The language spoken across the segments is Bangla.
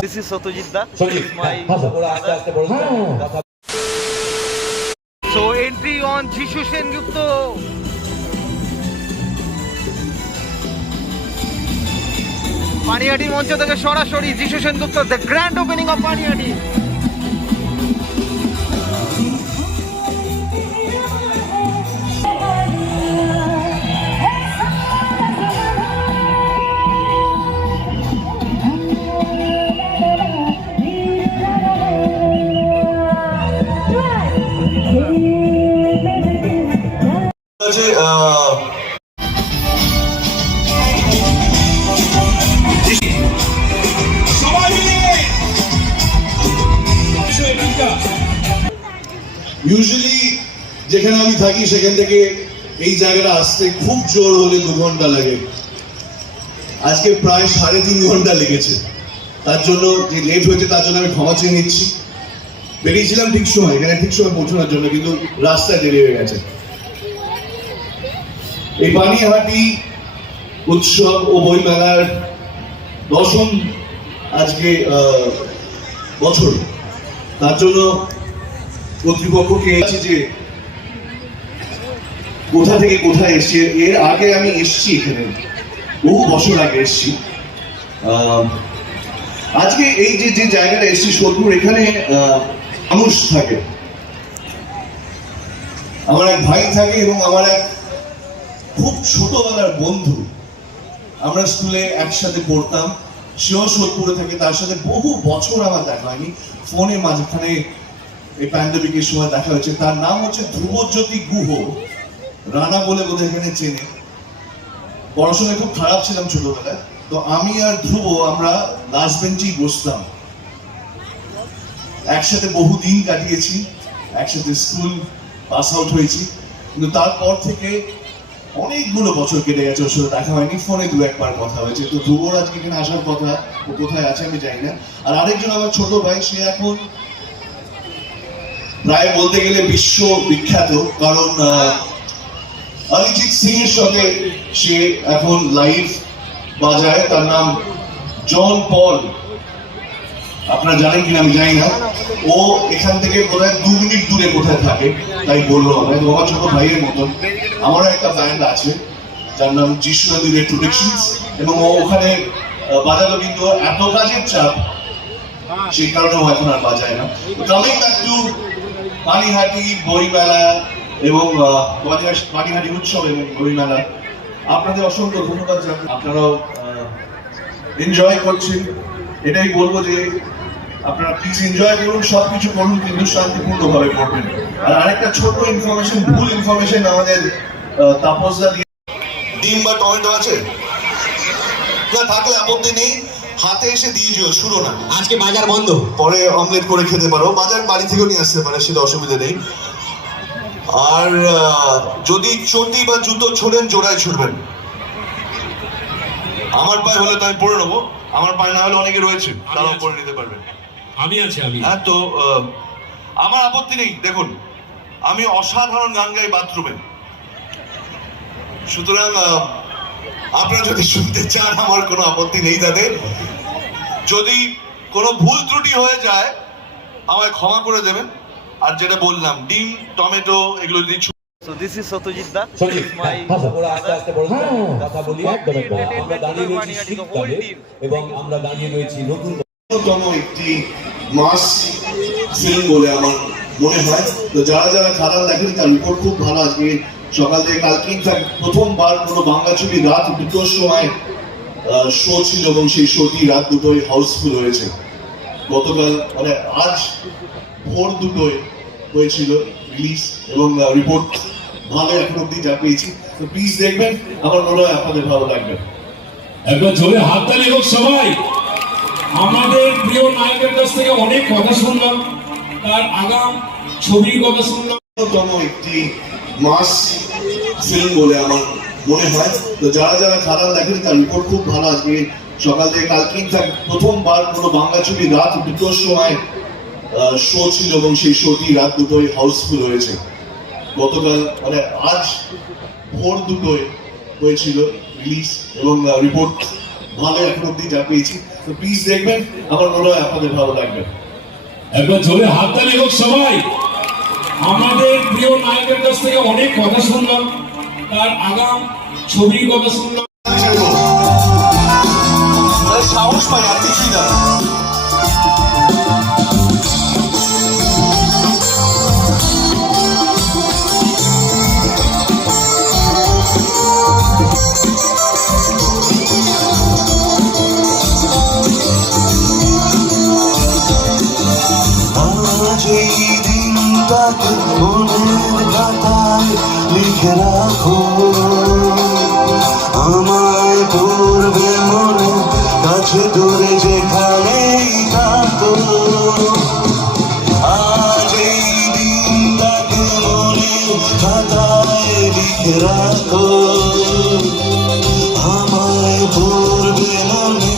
This is Satyajit Da. So entry on Jishu Sengupta. Panihati মঞ্চ থেকে সরাসরি যিশু Sengupta, the grand opening of Panihati. Usually যেখানে আমি থাকি সেখান থেকে এই জায়গাটা আসতে খুব জোর হলে 2 ঘন্টা লাগে। আজকে প্রায় 3.5 ঘন্টা লেগেছে। তার জন্য যে লেট হয়েছে তার জন্য আমি ক্ষমা চেয়ে নিচ্ছি। বেরিয়েছিলাম ঠিক সময়, এখানে ঠিক সময় পৌঁছানোর জন্য, কিন্তু রাস্তায় দেরি হয়ে গেছে। এই পানিহাটি উৎসব ও বইমেলার 10ম আজকে বছর। তার জন্য কর্তৃপক্ষকে আছে যে কোথা থেকে কোথায় এসছে। এর আগে আমি এসছি এখানে, বহু বছর আগে এসছি। আজকে এই যে জায়গাটা এসছি সোদপুর, এখানে মানুষ থাকে, আমার এক ভাই থাকে এবং আমার এক খুব ছোটবেলার বন্ধু। আমরা স্কুলে একসাথে পড়তাম, সেও সোদপুরে থাকে, তার সাথে বহু বছর আমার দেখা হয়নি, ফোনে মাঝখানে এই প্যান্ডেমিকের সময় দেখা হয়েছে। তার নাম হচ্ছে ধ্রুবজ্যোতি গুহ, রানা বলে বোধহয় এখানে চেনে। পড়াশোনায় খুব খারাপ ছিলাম ছোটবেলায়, তো আমি আর ধ্রুব আমরা লাস্ট বেঞ্চেই বসতাম, একসাথে বহু দিন কাটিয়েছি, একসাথে স্কুল পাস আউট হয়েছি। কিন্তু তারপর থেকে অনেকগুলো বছর কেটে গেছে, ওর সাথে দেখা হয়নি, ফোনে 2-1 বার কথা হয়েছে। তো ধ্রুবর আজকে এখানে আসার কথা, ও কোথায় আছে আমি জানি না। আর আরেকজন আমার ছোট ভাই, সে এখন প্রায় বলতে গেলে বিশ্ব বিখ্যাত, কারণ অরিজিৎ সিং এর সাথে সে এখন লাইভ বাজায়। তার নাম জন পল, আপনারা জানেন কিনা আমি জানি না। ও এখান থেকে বোধহয় 2 মিনিট দূরে কোথায় থাকে, তাই বললো আমায়। তো আমার ছোট ভাইয়ের মতন আমারও একটা ব্যান্ড আছে যার নাম যিশু প্রোটেকশনস, এবং ও ওখানে বাজালো, কিন্তু এত কাজের চাপ সেই কারণে ও এখন আর বাজায় না। কামিং ব্যাক টু পানিহাটি বইমেলা এবং পানিহাটি উৎসব এবং বইমেলা, আপনাদের অসংখ্য ধন্যবাদ। আপনারাও এনজয় করছেন, এটাই বলবো যে আপনারা প্লিজ এনজয় করুন, সবকিছু করুন, কিন্তু শান্তিপূর্ণভাবে করবেন। আর আরেকটা ছোট ইনফরমেশন, ভুল ইনফরমেশন আমাদের তাপসদা দিয়ে। ডিম বা টমেটো আছে না, থাকলে আপত্তি নেই, হাতে এসে দিয়ে যেও, শুরু না। আজকে বাজার বন্ধ, পরে অমলেট করে খেতে পারো, বাজার বাড়ি থেকেও নিয়ে আসতে পারে, সেটা অসুবিধা নেই। আর যদি চটি বা জুতো ছোড়েন, জোড়ায় ছুটবেন। আমার পায়ে হলে তো আমি পরে নেবো, আমার পায়ে না হলে অনেকে রয়েছে, তারাও পরে নিতে পারবেন। আমি আছি। হ্যাঁ, তো আমার আপত্তি নেই। দেখুন, আমি অসাধারণ গান গাই বাথরুমে, সুতরাং আপনারা যদি শুনতে চান আমার কোনো আপত্তি নেই তাতে। যদি কোনো ভুল ত্রুটি হয়ে যায় আমায় ক্ষমা করে দেবেন। আর যেটা বললাম, ডিম টমেটো এগুলো যদি So this is Satyajit Da. এবং আমরা দাঁড়িয়ে রয়েছি নতুনতম একটি মাস ফিল্ম বলে আমার মনে হয়। তো যারা যারা খারাপ দেখেন তার রিপোর্ট খুব ভালো। আজকে সকাল থেকে কালকে ইনফ্যাক্ট প্রথমবার কোনো বাংলা ছবি রাত 2টোর সময় শো ছিল, এবং সেই শোটি রাত 2টোয় হাউসফুল হয়েছে। গতকাল মানে আজ ভোর 2টোয় হয়েছিল রিলিজ, এবং রিপোর্ট ভালো এখন অব্দি যা পেয়েছি। তো প্লিজ দেখবেন, আমার মনে হয় আপনাদের ভালো লাগবে। একবার জোরে হাততালি হোক সবাই। আমাদের প্রিয় নায়কের কাছ থেকে অনেক কথা শুনলাম, তার আগাম ছবির কথা শুনলাম। নতুনতম একটি মাস ফিল্ম বলে আমার মনে হয়। তো যারা যারা খারাপ দেখেন তার রিপোর্ট খুব ভালো। আজকে সকাল থেকে কালকে ইনফ্যাক্ট প্রথমবার কোনো বাংলা ছবি রাত 2টোর সময় শো ছিল, এবং সেই শোটি রাত 2টোয় হাউসফুল হয়েছে। গতকাল মানে আজ ভোর দুটোয় হয়েছিল রিলিজ, এবং রিপোর্ট ভালো এখন অব্দি যা পেয়েছি। তো প্লিজ দেখবেন, আমার মনে হয় আপনাদের ভালো লাগবে। একবার জোরে হাততালি হোক সবাই। আমাদের প্রিয় নায়কের কাছ থেকে অনেক কথা শুনলাম, তার আগাম ছবির কথা শুনলাম। সাহস পাই আর কিছুই না। এই দিনটাকে মনের খাতায় লিখে রাখো, আমায় পড়বে মনে কাছে দূরে যেখানেই থাকো। আজ এই দিনটাকে মনের খাতায় লিখে রাখো, আমায় পড়বে মনে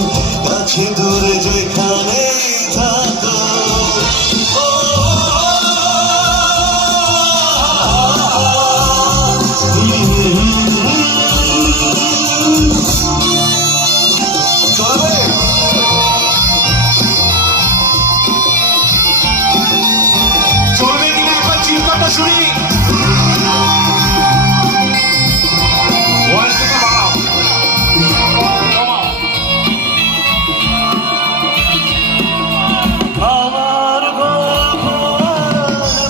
কাছে দূরে যেখানেই থাকো। চলবে কিনা একবার চিন্তাটা শুনি। আমার গল্প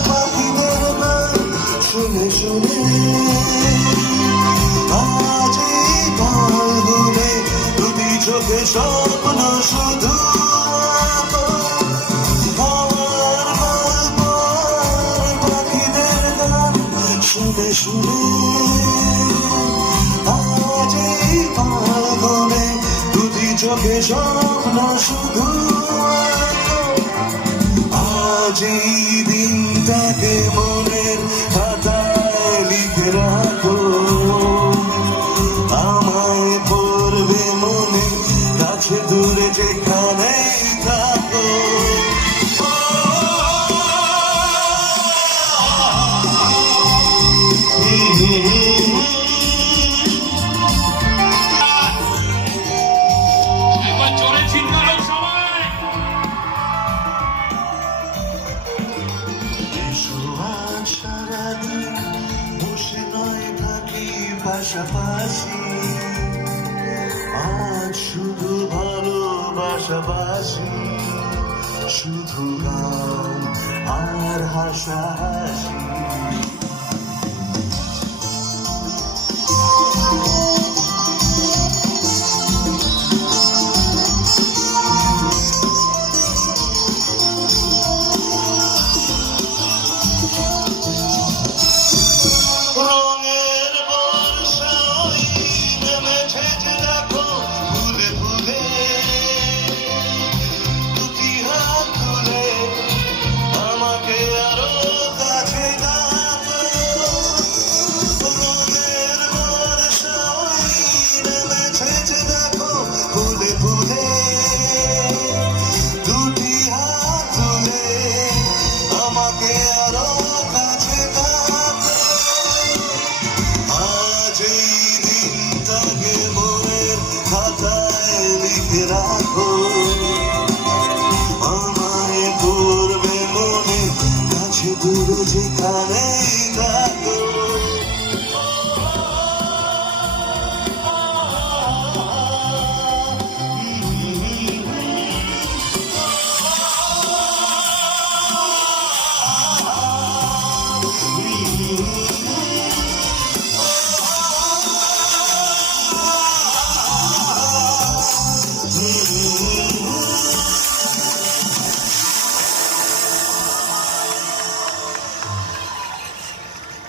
পাখিদের গান শুনে শুনে আজ এই ফাল্গুনে দুটি চোখে স্বপ্ন শুধু আঁকো। আমার গল্প পাখিদের গান শুনে শুনে আজ এই ফাল্গুনে দুটি চোখে স্বপ্ন শুধু আঁকো। আজ এই দিনটাকে মনের খাতায় লিখে রাখো, আমায় পড়বে মনে কাছে দূরে যেখানেই থাকো। একবার জোরে চিৎকার হোক সবাই। এসো আজ সারাদিন বসে নয় থাকি পাশাপাশি, আজ শুধু ভালোবাসাবাসি, শুধু গান আর হাসাহাসি। রঙের বর্ষায় নেমেছে যে দেখো ফুলে ফুলে, দুটি হাত তুলে আমাকে আরো কাছে ডাকো। রঙের বর্ষায় নেমেছে যে দেখো ফুলে ফুলে, দুটি হাত তুলে আমাকে আরো কাছে ডাকো। আজ এই দিনটাকে মনের খাতায় লিখে রাখো, আমায় পড়বে মনে কাছে দূরে যেখানেই থাকো।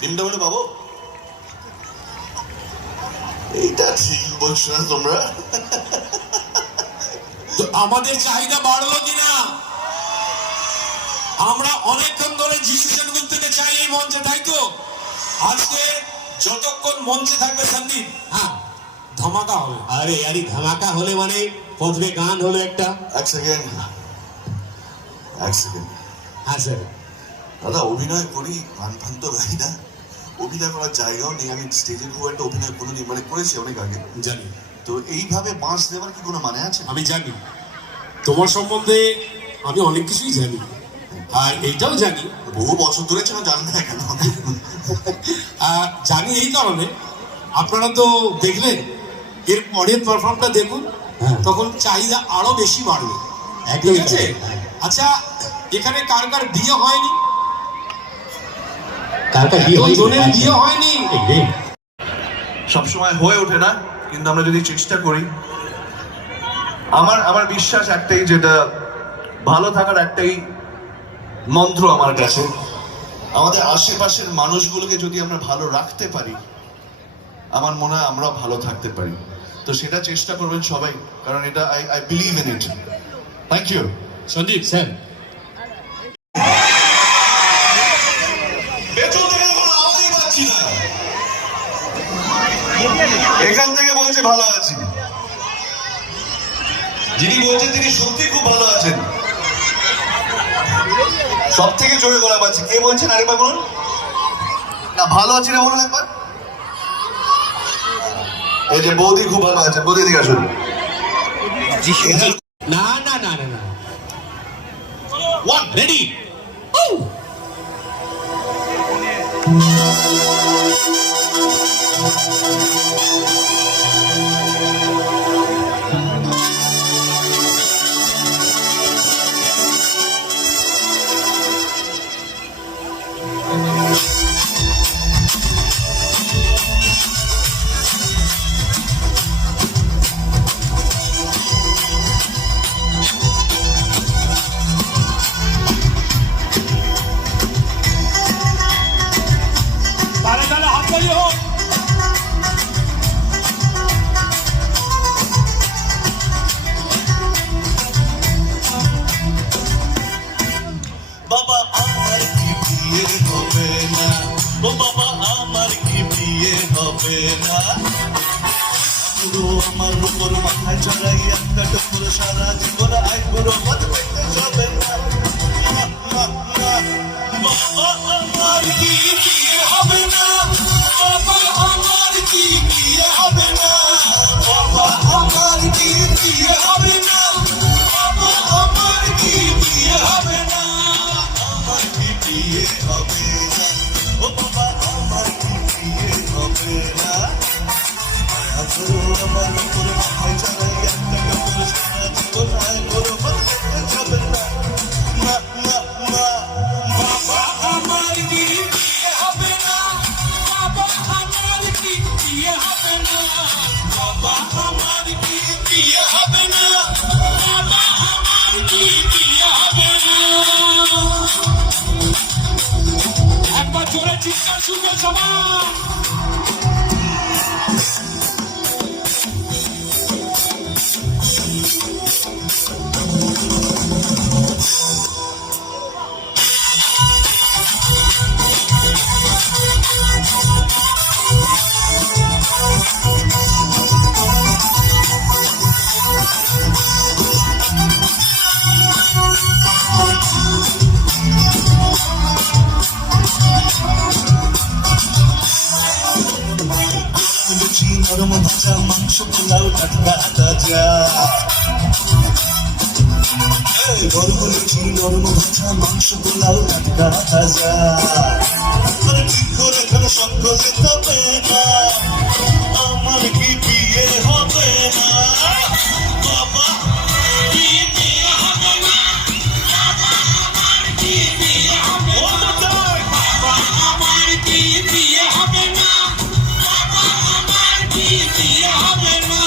বৃন্দাবনে পাবো? এইটা ঠিক বলছো না তোমরা? তো আমাদের চাহিদা বাড়লো কিনা? আমরা অনেকক্ষণ ধরে যিশু সেনগুপ্তকে চাই এই মঞ্চে, তাই তো? আজকে যতক্ষণ মঞ্চে থাকবে সন্দীপ, হ্যাঁ ধামাকা হবে। আরে আরে ধামাকা হলে মানে প্রথমে গান হলো একটা। এক সেকেন্ড। হ্যাঁ স্যার। দাদা অভিনয় করি, গান ফান তো গাই না, অভিনয় করার জায়গাও নেই। আমি স্টেজে খুব একটা অভিনয় কোনোদিন মানে করেছি অনেক আগে। জানি, তো এইভাবে বাঁশ দেওয়ার কি কোনো মানে আছে? আমি জানি তোমার সম্বন্ধে আমি অনেক কিছুই জানি, আর এইটাও জানি, বহু বছর ধরে ছিল, জানবে না কেন? জানি এই কারণে আপনারা তো দেখলেন, এর পরের পারফর্মটা দেখুন, তখন চাহিদা আরো বেশি বাড়বে। ঠিক আছে? আচ্ছা, এখানে কার কার বিয়ে হয়নি? জনের বিয়ে হয়নি? সবসময় হয়ে ওঠে না, কিন্তু আমরা যদি চেষ্টা করি, আমার বিশ্বাস একটাই, যেটা ভালো থাকার একটাই মন্ত্র আমার কাছে, আমাদের আশেপাশের মানুষগুলোকে যদি আমরা ভালো রাখতে পারি, আমার মনে হয় আমরা ভালো থাকতে পারি। তো সেটা চেষ্টা করবেন সবাই, কারণ এটা I believe in it. Thank you. Sandeep sir, পেছন থেকে কোনো আওয়াজই পাচ্ছি না। এখান থেকে বলছে ভালো আছি, যিনি বলছেন তিনি সত্যি খুব ভালো আছেন। সব থেকে জোরে গলা পাচ্ছি। কে বলছেন আরেকবার বলুন না, ভালো আছি না বলুন একবার। এই যে বৌদি খুব ভালো আছে, বৌদি দিকে আসুন। না না না না না, ওয়ান রেডি। তাহলে তাহলে হাত তালি হোক। বাবা আমার কি বিয়ে হবে না, ও বাবা আমার কি বিয়ে হবে না। পুরো আমার উপর মাথায় চড়াই একটা টুকুর সারা জীবন আই পুরো মত পেতে যাবে না। বাবা আমার কি বিয়ে হবে না, বাবা আমার কি বিয়ে হবে না, বাবা আমার কি বিয়ে হবে না, বাবা আমার কি বিয়ে হবে না, আমার কি বিয়ে হবে না, ও বাবা আমার কি বিয়ে হবে না। আমার উপর মাথায় চড়াই একটা টুকুর সারা জীবন আই পুরো মত পেতে যাবে না। না না না, বাবা আমার কি বিয়ে হবে না, বাবা আমার কি বিয়ে হবে না, বাবা আমার কি বিয়ে হবে না, বাবা আমার কি বিয়ে হবে না। একবার জোরে চিৎকার শুনবে সবাই। লুচি নরম ভাজা মাংস পোলাও টাটকা তাজা, গরম লুচি নরম ভাজা মাংস পোলাও টাটকা তাজা। আরে ঠিক করে এখানে সকলে তবে না, আমার কি বিয়ে হবে না, বাবা কি বিয়ে হবে না, বাবা আমার কি বিয়ে হবে না, বাবা আমার কি বিয়ে হবে না, বাবা আমার কি বিয়ে হবে না।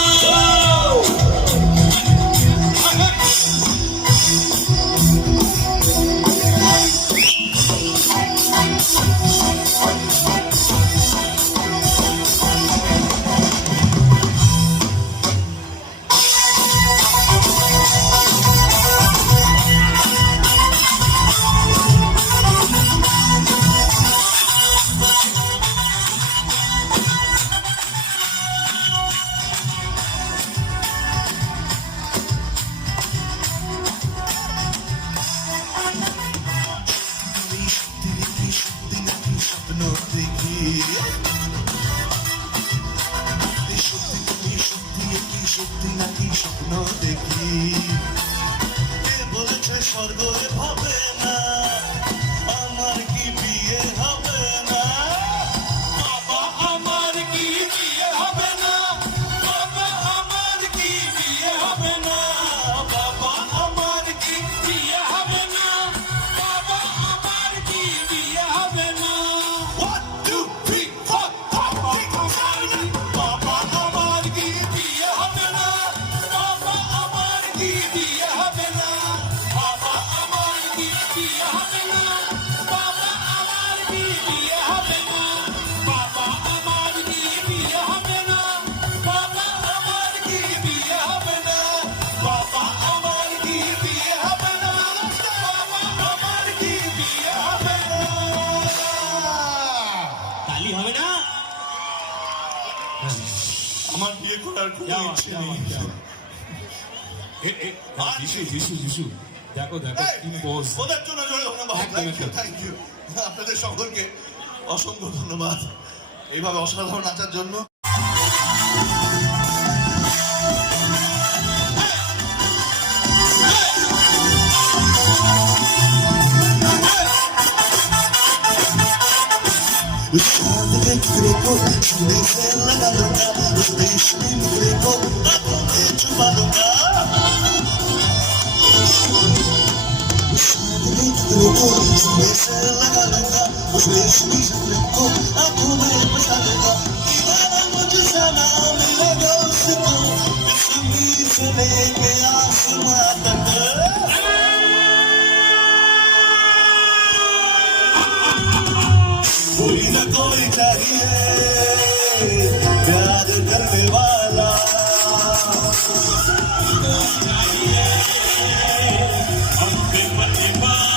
দেখি এই সত্যি নাকি স্বপ্ন দেখি কে বলেছে স্বর্গ হবে না আমার কি বিয়ে হবে না বাবা আমার কি বিয়ে হবে না বাবা আমার কি বিয়ে হবে না বাবা আমার কি বিয়ে হবে না বাবা আমার কি বিয়ে হবে না 1 2 3 4 বাবা আমার কি বিয়ে হবে না বাবা আমার কি বিয়ে হবে না বাবা আমার কি বিয়ে হবে না বাবা আমার কি বিয়ে হবে না বাবা আমার কি বিয়ে হবে না বাবা আমার কি বিয়ে হবে না বাবা আমার কি বিয়ে হবে না বাবা আমার কি বিয়ে হবে না তালি হবে না আমার বিয়ে করার কোনো ইচ্ছে নেই যিশু দেখো এই, কি পোজ ওদের জন্য ধন্যবাদ থ্যাংক ইউ আপনাদের সকলকে অসংখ্য ধন্যবাদ এইভাবে অসাধারণ নাচার জন্য उस चांद के टुकड़े को छूने से लगा लूंगा उस रेशमी मुखड़े को आंखों में छुपा लूंगा उस चांद के टुकड़े को छूने से लगा लूंगा उस रेशमी मुखड़े को आंखों में बसा लूंगा दीवाना मुझसे ना मिलेगा उसको कश्मीर से लेके आसमां तक कोई ना कोई चाहिए प्यार करने वाला हम पे मरने वाला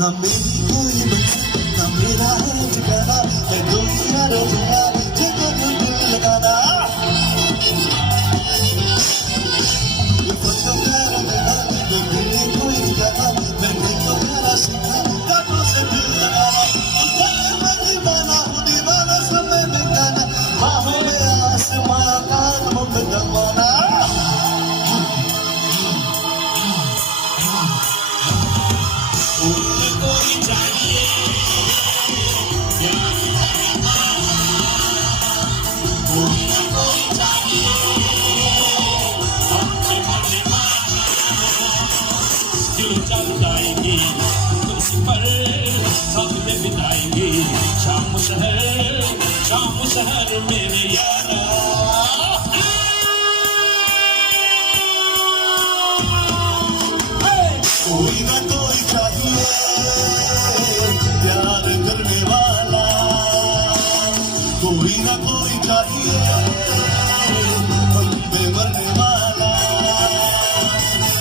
ना मेरी कोई मंजिल ना मेरा है ठिकाना मैं दुनिया रोजगा जगह में दिल लगाना ये फोटो कर देना मैं मेरी कोई ठिकाना मैंने तो मेरा सीखा काटों से दिल लगाना मैं दीवाना समय में गाना बाहों में आसमां कानों में गलवाना शाम शहर मेरे यारा कोई ना कोई चाहिए प्यार करने वाला कोई ना कोई चाहिए हम पे मरने वाला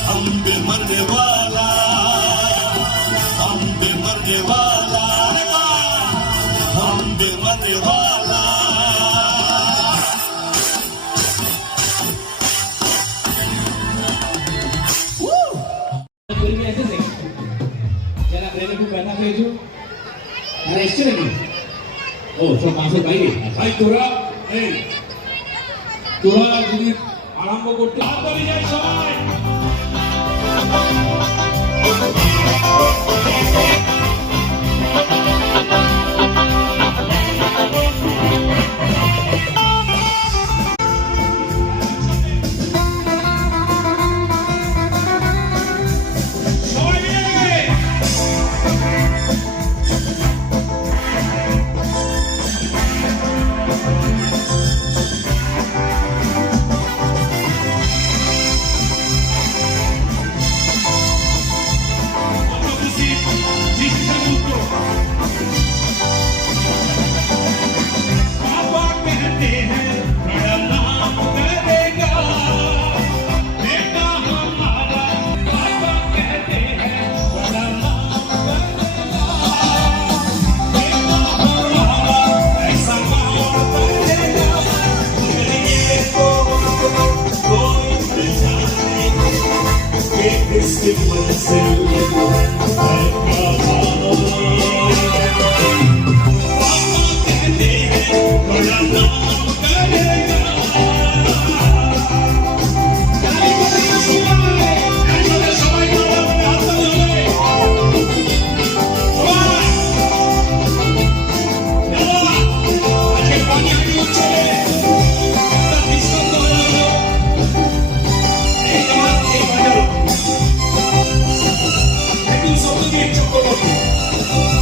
हम पे मरने वाला हम पे मरने वाला हम पे मरने वाला তুমি এসেছে যারা ট্রেনে খুব ব্যথা পেয়েছো তারা এসছে নাকি ও সব বাসের বাইরে ভাই তোরা যদি আরম্ভ করতে হাততালি যাই সবাই সবাই মিলে Thank